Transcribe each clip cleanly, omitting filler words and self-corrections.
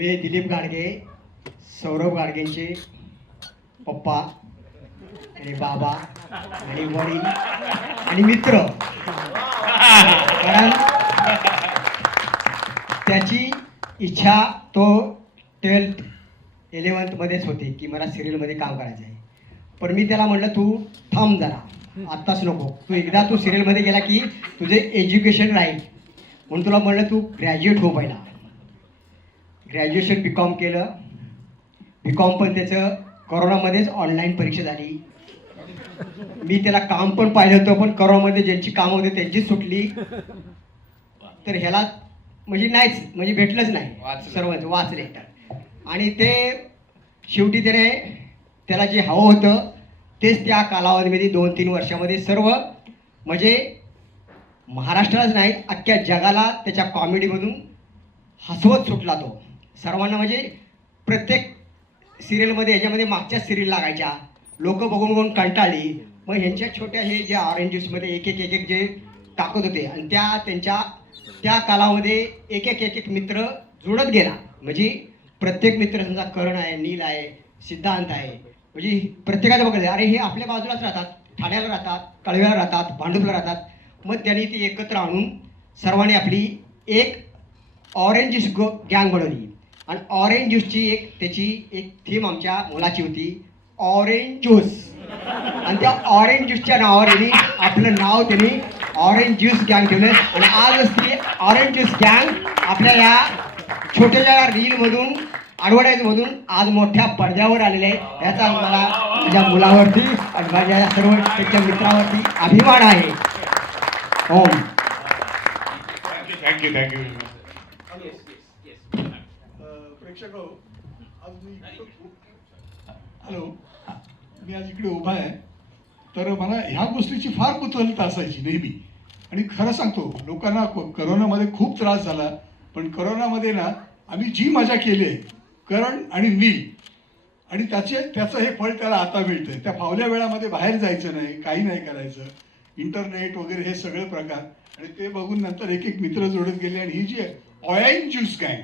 मी दिलीप गाडगे, सौरभ गाडगेंचे पप्पा आणि बाबा आणि वडील आणि मित्र. कारण त्याची इच्छा तो 12th 11th मध्येच होती की मला सिरियलमध्ये काम करायचं आहे. पण मी त्याला म्हटलं तू थांब जरा, आत्ताच नको, तू एकदा तू सिरियलमध्ये गेला की तुझे एज्युकेशन राहील. म्हणून तुला म्हटलं तू ग्रॅज्युएट हो पहिला. ग्रॅज्युएशन BCom केलं. BCom पण त्याचं कोरोनामध्येच ऑनलाईन परीक्षा झाली. मी त्याला काम पण पाहिलं होतं, पण कोरोनामध्ये ज्यांची कामं होती त्यांचीच सुटली. तर ह्याला म्हणजे नाहीच, म्हणजे भेटलंच नाही, सर्वच वाचले. आणि ते शेवटी त्याला जे हवं होतं तेच त्या कालावधीमध्ये 2-3 वर्षामध्ये सर्व म्हणजे महाराष्ट्रालाच नाही अख्ख्या जगाला त्याच्या कॉमेडीमधून हसवत सुटला तो. सर्वांना म्हणजे प्रत्येक सिरियलमध्ये ह्याच्यामध्ये मागच्या सिरियल लागायच्या, लोक बघून बघून कंटाळली. मग ह्यांच्या छोट्या हे जे ऑरेंज ज्यूसमध्ये एक एक जे टाकत होते आणि त्या कालामध्ये एक एक मित्र जुळत गेला. म्हणजे प्रत्येक मित्र समजा करण आहे, नील आहे, सिद्धांत आहे, म्हणजे प्रत्येकाचं बघायचं अरे हे आपल्या बाजूलाच राहतात, ठाण्याला राहतात, कळव्याला राहतात, भांडुपला राहतात. मग त्यांनी ती एकत्र आणून सर्वांनी आपली एक ऑरेंज ज्यूस गँग बनवली. आणि ऑरेंज ज्यूसची त्याची एक थीम आमच्या मुलाची होती, ऑरेंज ज्यूस. आणि त्या ऑरेंज ज्यूसच्या नावावर आपलं नाव त्यांनी ऑरेंज ज्यूस गँग ठेवलं. आणि आजच ती ऑरेंज ज्यूस गँग आपल्या या छोट्याशा रीलमधून ॲडव्हर्टाईजमधून आज मोठ्या पडद्यावर आलेले आहे. याचा मला माझ्या मुलावरती आणि माझ्या या सर्व त्याच्या मित्रावरती अभिमान आहे. हो, थँक्यू. प्रेक्षक आज मी आज इकडे उभा आहे. तर मला ह्या गोष्टीची फार कुतूहलता असायची नेहमी. आणि खरं सांगतो, लोकांना करोनामध्ये खूप त्रास झाला, पण करोनामध्ये ना आम्ही जी मजा केली आहे करण आणि नील, आणि त्याचं हे फळ त्याला आता मिळतंय. त्या फावल्या वेळामध्ये बाहेर जायचं नाही, काही नाही करायचं, इंटरनेट वगैरे हे सगळे प्रकार. आणि ते बघून नंतर एक एक मित्र जोडत गेले. आणि ही जी ऑरेंज ज्यूस गँग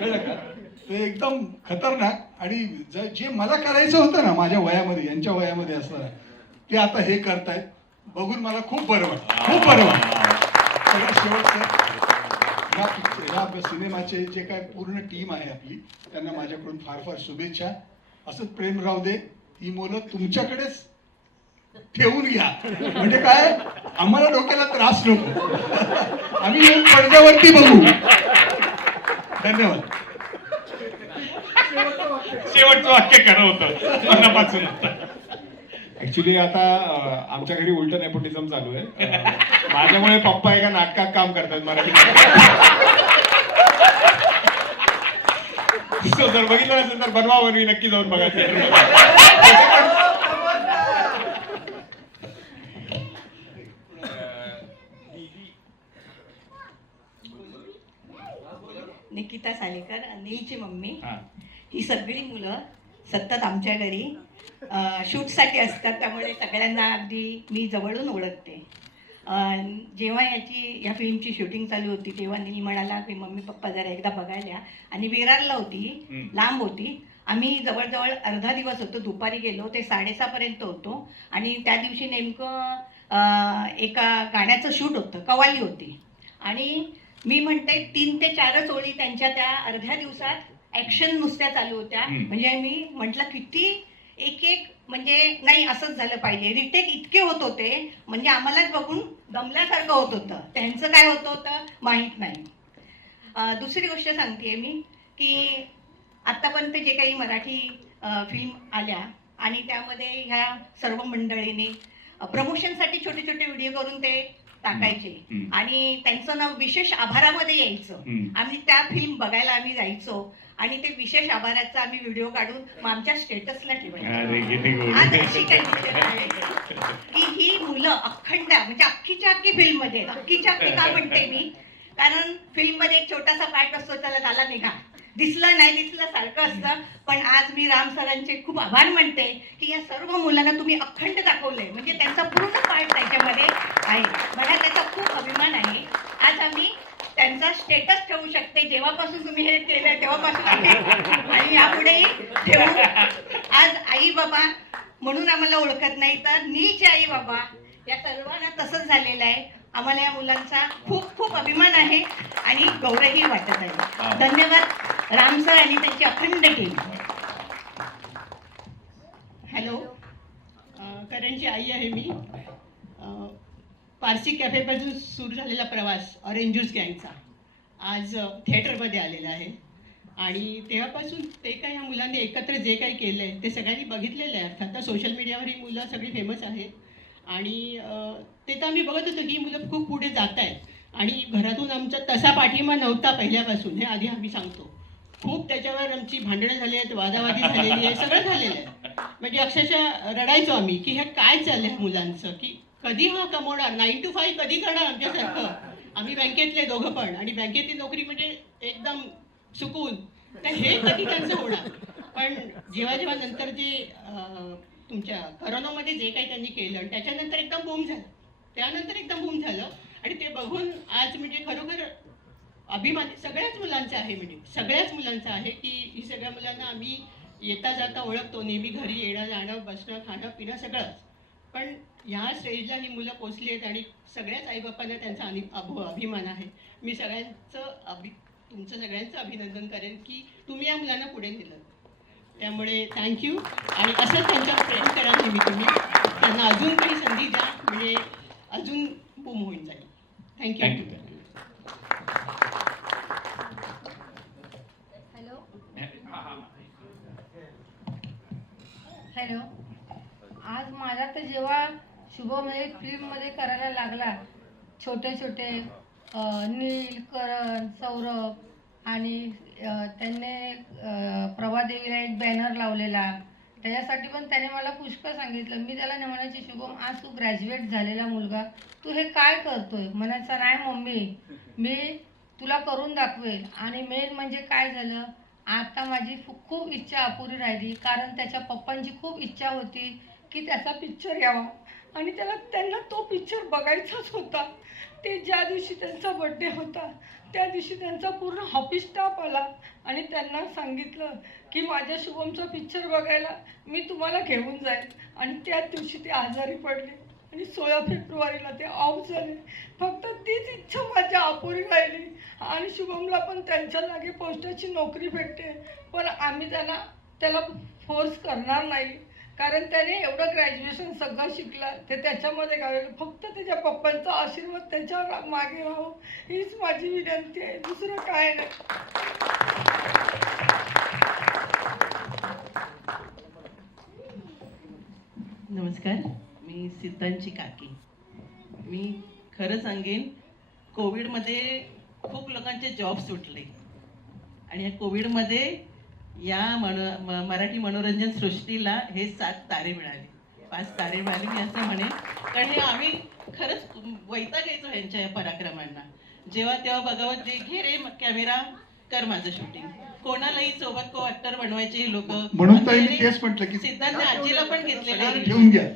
कळलं का, ते एकदम खतरनाक. आणि जे मला करायचं होतं ना माझ्या वयामध्ये, यांच्या वयामध्ये असताना, ते आता हे करतायत. बघून मला खूप बरं वाटतं, खूप बरं वाटतं. सगळ्यात शेवटचं ह्या सिनेमाचे जे काय पूर्ण टीम आहे आपली, त्यांना माझ्याकडून फार फार शुभेच्छा. असंच प्रेम राहू दे. ही मुलं तुमच्याकडेच ठेवून घ्या, म्हणजे काय आम्हाला डोक्याला त्रास नको. आम्ही येऊन पडद्यावरती बघू. धन्यवाद. शेवटचं वाक्य खरं होतं मनापासून. ऍक्च्युली आता आमच्या घरी उलट नेपोटिझम चालू आहे. माझ्यामुळे पप्पा एका नाटकात काम करतात, मराठी नाटकात. जर बघितलं नसेल तर बनवा बनवी नक्की जाऊन बघा. निकिता सालेकर, नीलची मम्मी. ही सगळी मुलं सतत आमच्या घरी शूटसाठी असतात, त्यामुळे सगळ्यांना अगदी मी जवळून ओळखते. जेव्हा ह्या फिल्मची शूटिंग चालू होती तेव्हा नील म्हणाला की मम्मी पप्पा जरा एकदा बघायला. आणि विरारला होती, लांब होती. आम्ही जवळजवळ अर्धा दिवस होतो, दुपारी गेलो, ते 6:30 पर्यंत होतो. आणि त्या दिवशी नेमकं एका गाण्याचं शूट होतं, कवाली होती. आणि मी म्हणते 3 ते 4च ओळी त्यांच्या त्या अर्ध्या दिवसात ऍक्शन नुसत्या चालू होत्या. म्हणजे मी म्हटलं किती एक म्हणजे नाही असंच झालं पाहिजे. रिटेक इतके होत होते म्हणजे आम्हालाच बघून दमल्यासारखं होत होतं. त्यांचं काय होतं माहीत नाही. दुसरी गोष्ट सांगते मी की आत्तापर्यंत जे काही मराठी फिल्म आल्या आणि त्यामध्ये ह्या सर्व मंडळींनी प्रमोशनसाठी छोटे छोटे व्हिडिओ करून ते टाकायचे आणि त्यांचं नाव विशेष आभारामध्ये यायचं. आम्ही त्या फिल्म बघायला आम्ही जायचो आणि ते विशेष आभाराचा आम्ही व्हिडिओ काढून आमच्या स्टेटसला ठेवायचो. आज अशी कंडिशन आहे की ही मुलं अखंड म्हणजे अख्खीच्या अख्खी फिल्म मध्ये, अख्खीच्या अख्खी का म्हणते मी, कारण फिल्म मध्ये एक छोटासा पार्ट असतो, त्याला झाला निघा, दिसलं नाही दिसलं सारखं असतं. पण आज मी राम सरांचे खूप आभार म्हणते की या सर्व मुलांना तुम्ही अखंड दाखवलंय, म्हणजे त्यांचा पूर्ण पार्ट त्याच्यामध्ये आहे. मला त्याचा खूप अभिमान आहे. आज आम्ही त्यांचा स्टेटस ठेवू शकते. जेव्हापासून तुम्ही हे केलं तेव्हापासून आम्ही आणि यापुढेही ठेवू. आज आई बाबा म्हणून आम्हाला ओळखत नाही, तर नीचे आई बाबा या सर्वांना तसंच झालेलं आहे. आम्हाला या मुलांचा खूप खूप अभिमान आहे आणि गौरवही वाटत आहे. धन्यवाद राम सर आणि त्यांची अखंड टीम. हॅलो, करणची आई आहे मी. पारसी कॅफेपासून सुरू झालेला प्रवास ऑरेंज ज्यूस गँगचा आज थिएटरमध्ये आलेला आहे आणि तेव्हापासून ते काही ह्या मुलांनी एकत्र जे काही केलं आहे ते सगळ्यांनी बघितलेलं आहे. अर्थात आता सोशल मीडियावर ही मुलं सगळी फेमस आहेत आणि ते तर आम्ही बघत होतो की ही मुलं खूप पुढे जात आहेत आणि घरातून आमचा तसा पाठिंबा नव्हता पहिल्यापासून, हे आधी आम्ही सांगतो. खूप त्याच्यावर आमची भांडणं झाली आहेत, वादावादी झालेली आहे, सगळं झालेलं आहे. म्हणजे अक्षरशः रडायचो आम्ही की हे काय चाललं ह्या मुलांचं, की कधी हा कमवणार, 9 to 5 कधी करणार आमच्यासारखं. आम्ही बँकेतले दोघं पण आणि बँकेतली नोकरी म्हणजे एकदम सुकून, तर हे कधी त्यांचं होणार. पण जेव्हा जेव्हा नंतर जे तुमच्या करोनामध्ये जे काही त्यांनी केलं त्याच्यानंतर एकदम बूम झालं, त्यानंतर एकदम बूम झालं आणि ते बघून आज म्हणजे खरोखर अभिमान सगळ्याच मुलांचा आहे. म्हणजे सगळ्याच मुलांचा आहे की ही सगळ्या मुलांना आम्ही येता जाता ओळखतो, नेहमी घरी येणं जाणं बसणं खाणं पिणं सगळंच. पण ह्या स्टेजला ही मुलं पोचली आहेत आणि सगळ्याच आईबापांना त्यांचा अभिमान आहे. मी तुमचं सगळ्यांचं अभिनंदन करेन की तुम्ही या मुलांना पुढे नेलं. त्यामुळे थँक्यू आणि असंच त्यांच्यावर प्रेम करा नेहमी तुम्ही. त्यांना अजून काही संधी द्या म्हणजे अजून बूम होऊन जाईल. थँक्यू. हॅलो, आज मला तर जेव्हा शुभम हे फिल्ममध्ये करायला लागला, छोटे छोटे नील, करण, सौरभ आणि त्यांनी प्रभादेवीला एक बॅनर लावलेला, त्याच्यासाठी पण त्याने मला पुष्कळ सांगितलं. मी त्याला म्हणायची, शुभम आज तू ग्रॅज्युएट झालेला मुलगा, तू हे काय करतोय? म्हणायचा, नाही मम्मी मी तुला करून दाखवेल. आणि मेन म्हणजे काय झालं, आता माझी खूप इच्छा अपुरी राहिली, कारण त्याच्या पप्पांची खूप इच्छा होती की त्याचा पिक्चर यावा आणि त्यांना तो पिक्चर बघायचाच होता. ते ज्या दिवशी त्यांचा बड्डे होता त्या दिवशी त्यांचा पूर्ण ऑफिस स्टाफ आला आणि त्यांना सांगितलं की माझ्या शुभमचा पिक्चर बघायला मी तुम्हाला घेऊन जाईल. आणि त्याच दिवशी ते आजारी पडले आणि 16 फेब्रुवारीला ते ऑफ झाले. फक्त तीच इच्छा माझ्या अपुरी राहिली. आणि शुभमला पण त्यांच्या जागी पोस्टाची नोकरी भेटते, पण आम्ही त्याला फोर्स करणार नाही, कारण त्याने एवढं ग्रॅज्युएशन सगळं शिकला ते त्याच्यामध्ये घालवलं. फक्त त्याच्या पप्पांचा आशीर्वाद त्याच्यावर मागे राहो हीच माझी विनंती आहे, दुसरं काय नाही. नमस्कार, मी सिद्धांची काकी. मी खरं सांगेन, कोविडमध्ये खूप लोकांचे जॉब सुटले आणि या कोविडमध्ये या मराठी मनोरंजन सृष्टीला हे 7 तारे मिळाले, 5 तारे मिळाले मी असं म्हणेन. कारण हे आम्ही खरंच वैताग यायचो ह्यांच्या या पराक्रमांना. जेव्हा तेव्हा बघावं, जे घे रे कॅमेरा कर माझं शूटिंग. कोणालाही सोबत को ॲक्टर बनवायचे हे लोक. म्हणून तर मी तेच म्हटलं की सिद्धांत आजीला पण घेतलेलं ठेवून घ्या.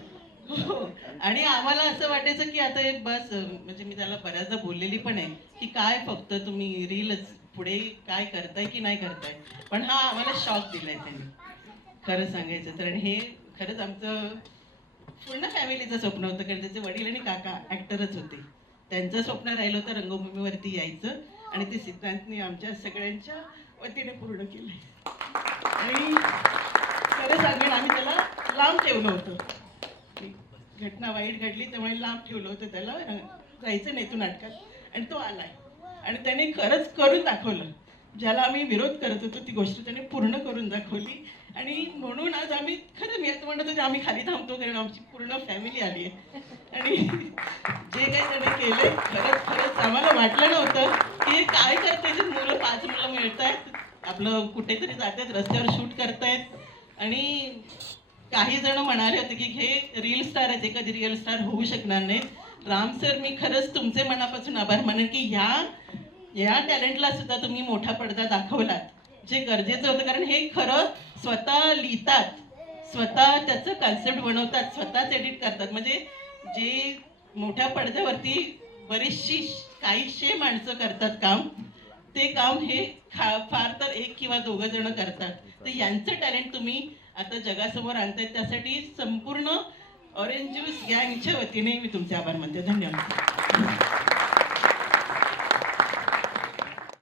आणि आम्हाला असं वाटायचं की आता हे बस, म्हणजे मी त्याला बऱ्याचदा बोललेली पण आहे की काय फक्त तुम्ही रीलच पुढे काय करताय की नाही करताय. पण हा आम्हाला शॉक दिलाय त्यांनी खरं सांगायचं तर. आणि हे खरंच आमचं पूर्ण फॅमिलीचं स्वप्न होतं, कारण त्याचे वडील आणि काका ॲक्टरच होते. त्यांचं स्वप्न राहिलं होतं रंगभूमीवरती यायचं आणि ते सिद्धांतनी आमच्या सगळ्यांच्या वतीने पूर्ण केलंय. आणि खरं सांगेन, आम्ही त्याला लांब ठेवलं होतं. घटना वाईट घडली त्यामुळे लांब ठेवलं होतं त्याला, जायचं नाही तू नाटकात, आणि तो आलाय आणि त्याने खरंच करून दाखवलं. ज्याला आम्ही विरोध करत होतो ती गोष्ट त्याने पूर्ण करून दाखवली. आणि म्हणून आज आम्ही खरं मी आता म्हणत होते आम्ही खाली थांबतो, कारण आमची पूर्ण फॅमिली आली आहे. आणि जे काही त्याने केलंय खरंच आम्हाला वाटलं नव्हतं की काय करतायत मुलं. 5 मुलं मिळत आहेत, आपलं कुठेतरी जातात, रस्त्यावर शूट करतायत. आणि काही जण म्हणाले होते की हे रील स्टार आहेत, कधी रिअल स्टार होऊ शकणार नाहीत. राम सर, मी खरंच तुमचे मनापासून आभार मानेन की या टॅलेंटला सुद्धा तुम्ही मोठा पडदा दाखवलात, जे गरजेचं होतं. कारण हे खरं स्वतः लिहितात, स्वतः त्याचं कॉन्सेप्ट बनवतात, स्वतःच एडिट करतात. म्हणजे जे मोठ्या पडद्यावरती बरीचशी काहीशे माणसं करतात काम, ते काम हे फार तर एक किंवा दोघं जण करतात. तर यांचं टॅलेंट तुम्ही आता जगासमोर आणताय, त्यासाठी संपूर्ण ऑरेंज ज्यूस गँगच्या वतीने मी तुमचे आभार मानते. धन्यवाद.